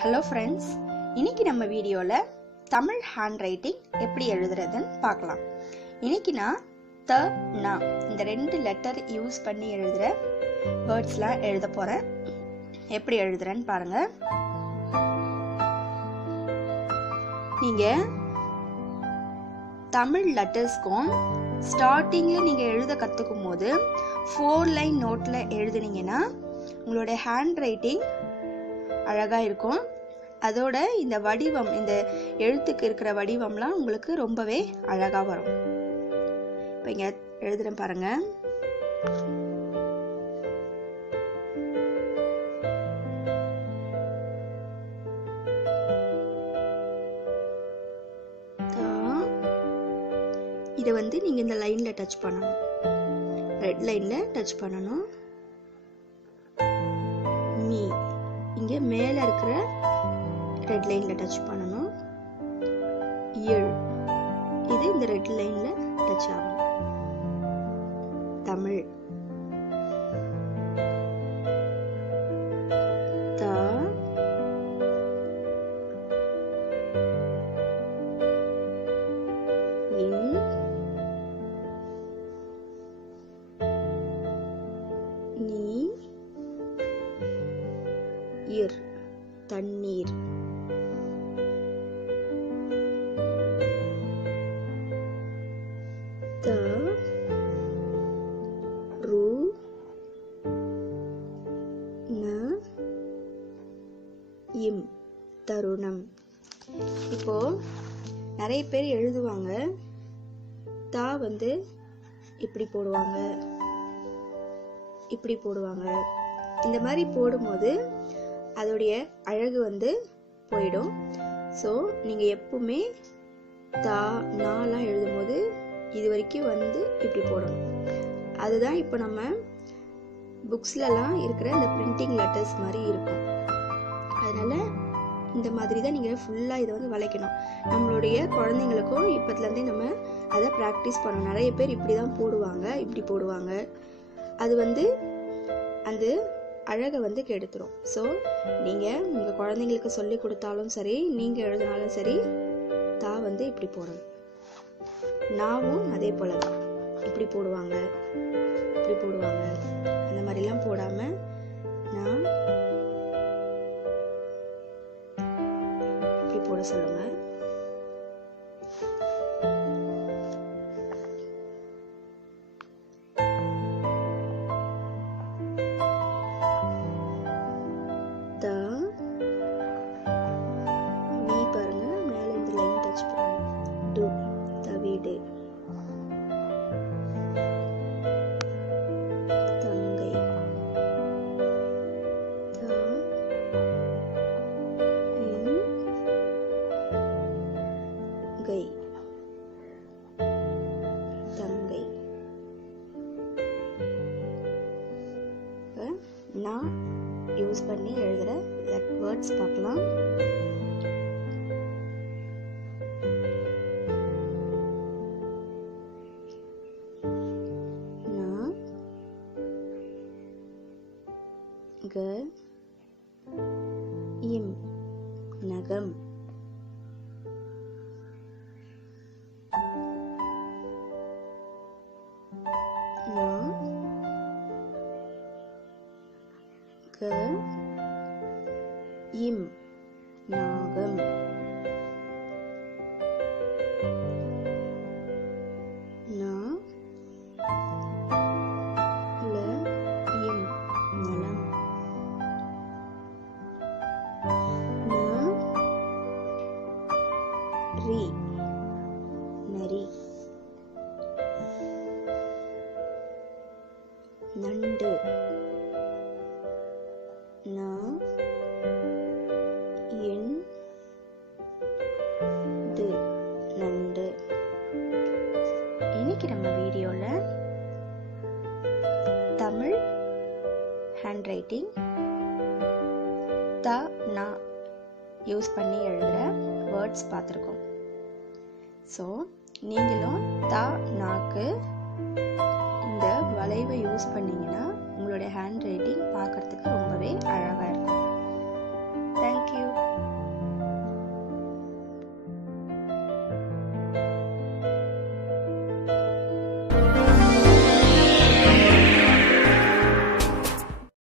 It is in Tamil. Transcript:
ஹலோ ஃப்ரெண்ட்ஸ் இன்னைக்கு நம்ம வீடியோவில் தமிழ் ஹேண்ட் ரைட்டிங் எப்படி எழுதுறதுன்னு பார்க்கலாம். இன்னைக்கு நான் த நா இந்த ரெண்டு லெட்டர் யூஸ் பண்ணி எழுதுகிற வேர்ட்ஸ்லாம் எழுத போகிறேன் எப்படி எழுதுறேன்னு பாருங்க. நீங்கள் தமிழ் லெட்டர்ஸ்க்கும் ஸ்டார்டிங்கில் நீங்கள் எழுத கற்றுக்கும் போது ஃபோர் லைன் நோட்டில் எழுதுனீங்கன்னா உங்களோட ஹேண்ட் ரைட்டிங் அழகாக இருக்கும். அதோட இந்த வடிவம் இந்த எழுத்துக்கு இருக்கிற வடிவம்லாம் உங்களுக்கு ரொம்பவே அழகாக வரும். இப்போ இங்கே எழுதுறேன் பாருங்க. இதை வந்து நீங்கள் இந்த லைனில் டச் பண்ணணும். ரெட் லைனில் டச் பண்ணணும். இங்கே மேலே இருக்கிற ரெட் லைனில் டச் பண்ணணும். ஏழு. இது இந்த ரெட் லைனில் டச் ஆகும். தமிழ். நீ. உயிர் தண்ணீர். த ரு ந இம் தருணம். இப்போ நிறைய பேர் எழுதுவாங்க தா வந்து இப்படி போடுவாங்க இப்படி போடுவாங்க. இந்த மாதிரி போடும்போது அதோடைய அழகு வந்து போயிடும். ஸோ நீங்கள் எப்பவுமே தா நாலாம் எழுதும்போது இது வரைக்கும் வந்து இப்படி போடணும். அதுதான் இப்போ நம்ம புக்ஸ்லலாம் இருக்கிற இந்த பிரிண்டிங் லெட்டர்ஸ் மாதிரி இருக்கும். அதனால இந்த மாதிரி தான் நீங்கள் ஃபுல்லாக இதை வந்து வளைக்கணும். நம்மளுடைய குழந்தைங்களுக்கும் இப்போத்துலேருந்தே நம்ம அதை ப்ராக்டிஸ் பண்ணணும். நிறைய பேர் இப்படி தான் போடுவாங்க இப்படி போடுவாங்க. அது வந்து அந்த அழகை வந்து கெடுத்துரும். ஸோ நீங்கள் உங்கள் குழந்தைங்களுக்கு சொல்லி கொடுத்தாலும் சரி நீங்கள் எழுதினாலும் சரி தா வந்து இப்படி போடணும். நாவும் அதே போல தான் இப்படி போடுவாங்க இப்படி போடுவாங்க. அந்த மாதிரிலாம் போடாமல் நான் இப்படி போட சொல்லுங்கள் இப்ப நான் யூஸ் பண்ணி எழுதுகிற வேர்ட்ஸ் பார்க்கலாம். க இம் நகம். நான் க இம் நாகம். நா ல இம். நலம். ந ரி. நரி. நண்டு. தா நா யூஸ் பண்ணி எழுதுகிற வேர்ட்ஸ் பார்த்துருக்கோம். ஸோ நீங்களும் தா நாக்கு இந்த வளைவை யூஸ் பண்ணீங்கன்னா உங்களுடைய ஹேண்ட் ரைட்டிங் பார்க்க